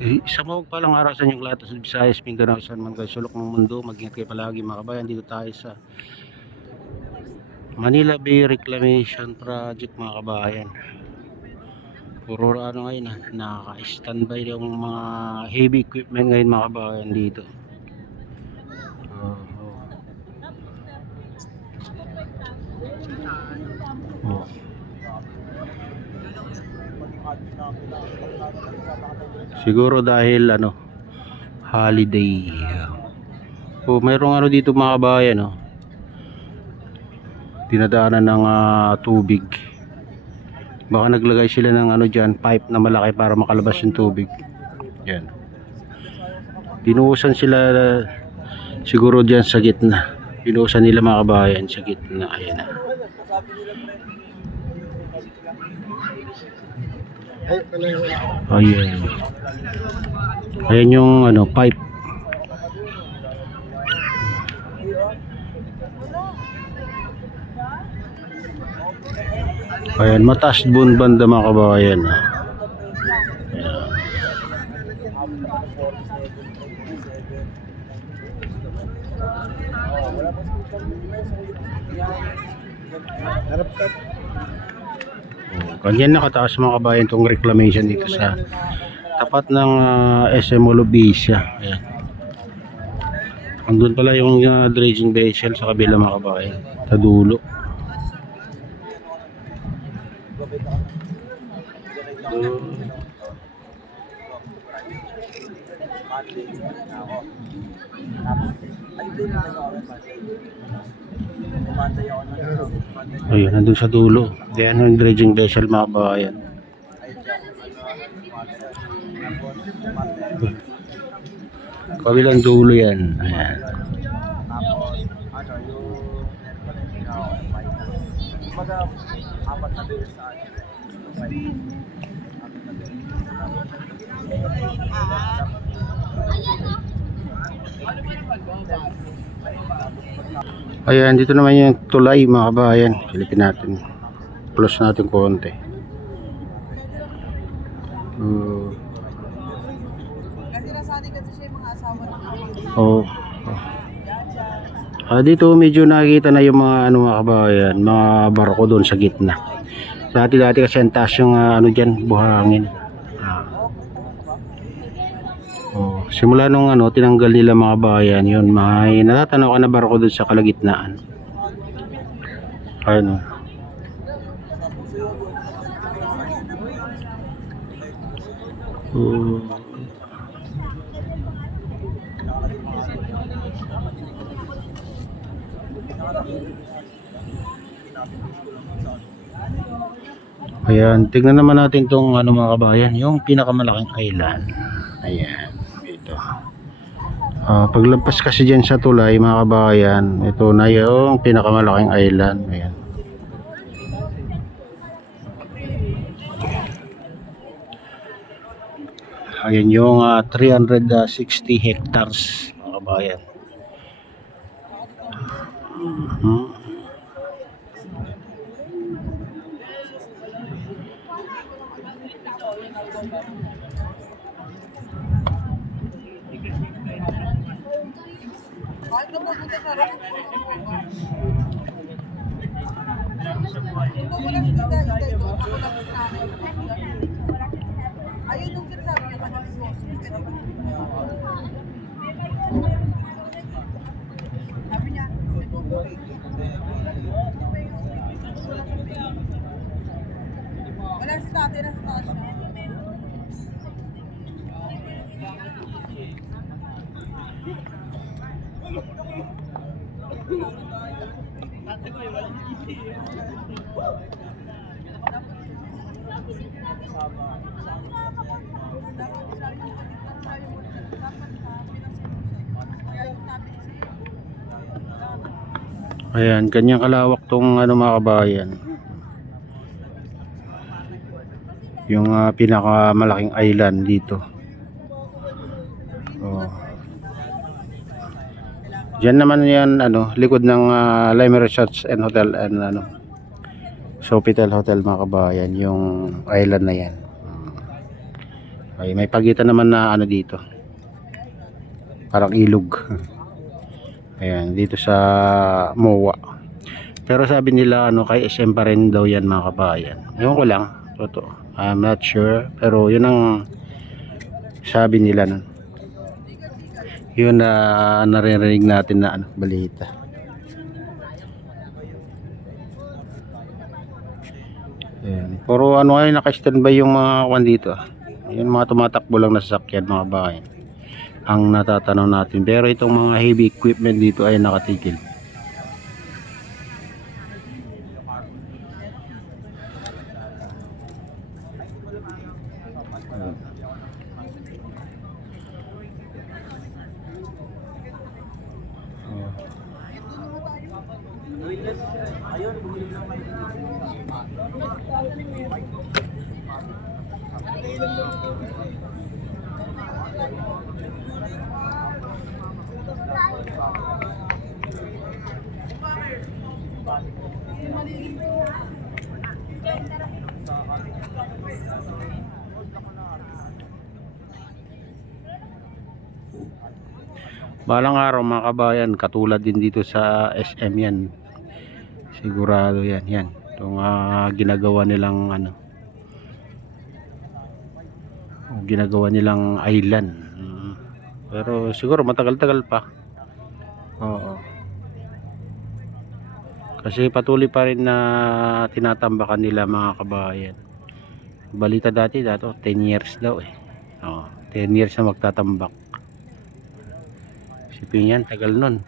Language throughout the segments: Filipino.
Isang mapagpalang araw sa inyong lahat sa Visayas, Mindanao, saan man kayo sulok ng mundo. Mag-ingat kayo palagi mga kabayan. Dito tayo sa Manila Bay Reclamation Project mga kabayan. Puro ano ngayon, naka-standby yung mga heavy equipment ngayon mga kabayan dito. Oh. Siguro dahil holiday. Mayroong dito mga kabayan, dinadaanan ng tubig. Baka naglagay sila ng diyan, pipe na malaki para makalabas yung tubig. Yan. Binuhusan sila siguro diyan sa gitna. Binuhusan nila mga kabayan sa gitna. Ayan na. Ayan. Ayan yung pipe. Ayan, mataas doon banda mga kabayan. Ganyan nakataas mga kabayan itong reclamation dito sa tapat ng SM Olobisia. Ayan. Andun pala yung dredging vessel sa kabila mga kabayan, sa dulo. Ayun, nandun sa dulo. Diyan yung dredging vessel mga kabayan. Kabilang dulo yan. Ayan. Ayan, dito naman yung tulay mga kabayan. Silipin natin. Close natin konti. Oh. Dito medyo nakikita na yung mga mga kabayan, mga barko doon sa gitna. Dati kasi ang taas yung diyan, buhangin. Simula nung tinanggal nila mga kabayan, yun, may natatanaw ka na barko doon sa kalagitnaan. Ayun. Ayan, tignan naman natin tong mga kabayan, yung pinakamalaking island. Ayan, ito. Paglabas kasi dyan sa tulay mga kabayan, ito na yung pinakamalaking island. Ayan. Ayan yung 360 hectares mga kabayan. Wala si tate na sa taas. Ayan, ganyan kalawak tong mga kabayan. Yung pinakamalaking island dito. Diyan naman yan likod ng Lime Resorts and Hotel and Sofitel Hotel mga kabayan, yung island na yan. Ay, may pagitan naman na ano dito. Parang ilog. Ayan, dito sa MOA. Pero sabi nila ano kay SM pa rin daw yan mga kabayan. Ewan ko lang, totoo. I'm not sure, pero yun ang sabi nila nun. Yun na naririnig natin na ano, balita. Ayan. Puro ano ay naka-standby yung mga kwan dito. Yung mga tumatakbo lang na sasakyan mga kabayan. Ang natatanaw natin. Pero itong mga heavy equipment dito ay nakatigil. Balang araw mga kabayan, katulad din dito sa SM yan. Sigurado yan, yan. Itong ginagawa nilang ano, ginagawa nilang island. Pero siguro matagal-tagal pa. Oo. Kasi patuloy pa rin na tinatambakan nila mga kabayan. Balita dati 10 years daw eh. Oo, 10 years na magtatambak. Sipin yan, tagal nun.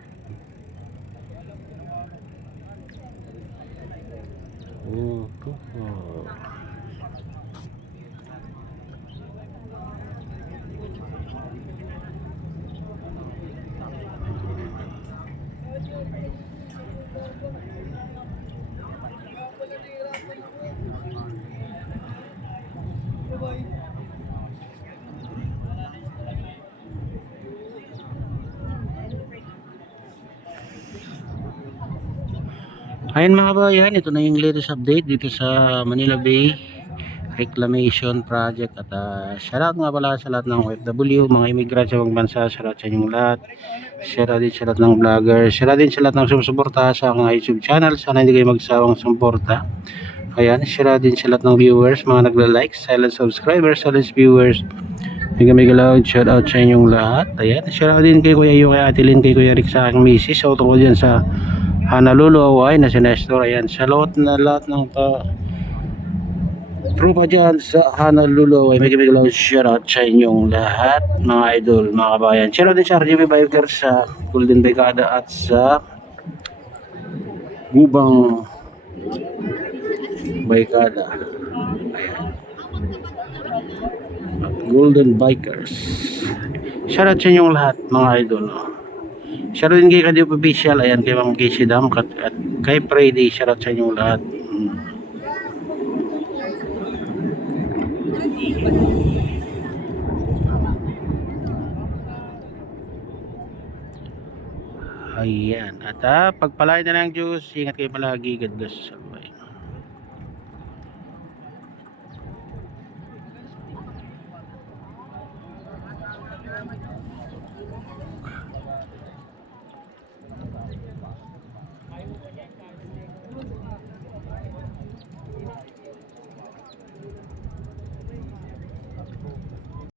Ayun mga kabayan, ito na yung latest update dito sa Manila Bay Reclamation Project. At shoutout nga pala sa lahat ng OFW, mga immigrant sa ibang bansa, shoutout sa inyong lahat. Shoutout din sa lahat ng vlogger, shoutout din sa lahat ng sumusuporta sa aking YouTube channel. Sana hindi kayo magsawang sumuporta. Ayan, shoutout din sa lahat ng viewers, mga nagla-like, silent subscribers, silent viewers. Mega loud shoutout sa inyong lahat. Ayan, shoutout din kay Kuya Yu, kay Ate Lynn, kay Kuya Rick sa aking misis. So tungkol dyan sa Honolulu, ay na si Nestor. Ayan, sa lahat ng trupa dyan sa Honolulu, ay mega loud shoutout sa inyong lahat mga idol, mga kabayan. Shoutout din sa RGB Bikers sa Golden Baykada at sa Gubang Baykada. Ayan, Golden Bikers. Shoutout sa inyong lahat mga idol. Shoutout din kay Kadip Official, ayan, kay Ma'am Casey Dam at kay Freddy. Shoutout sa inyong lahat. Ayan, at pagpalain na ng Diyos, ingat kayo palagi. God bless.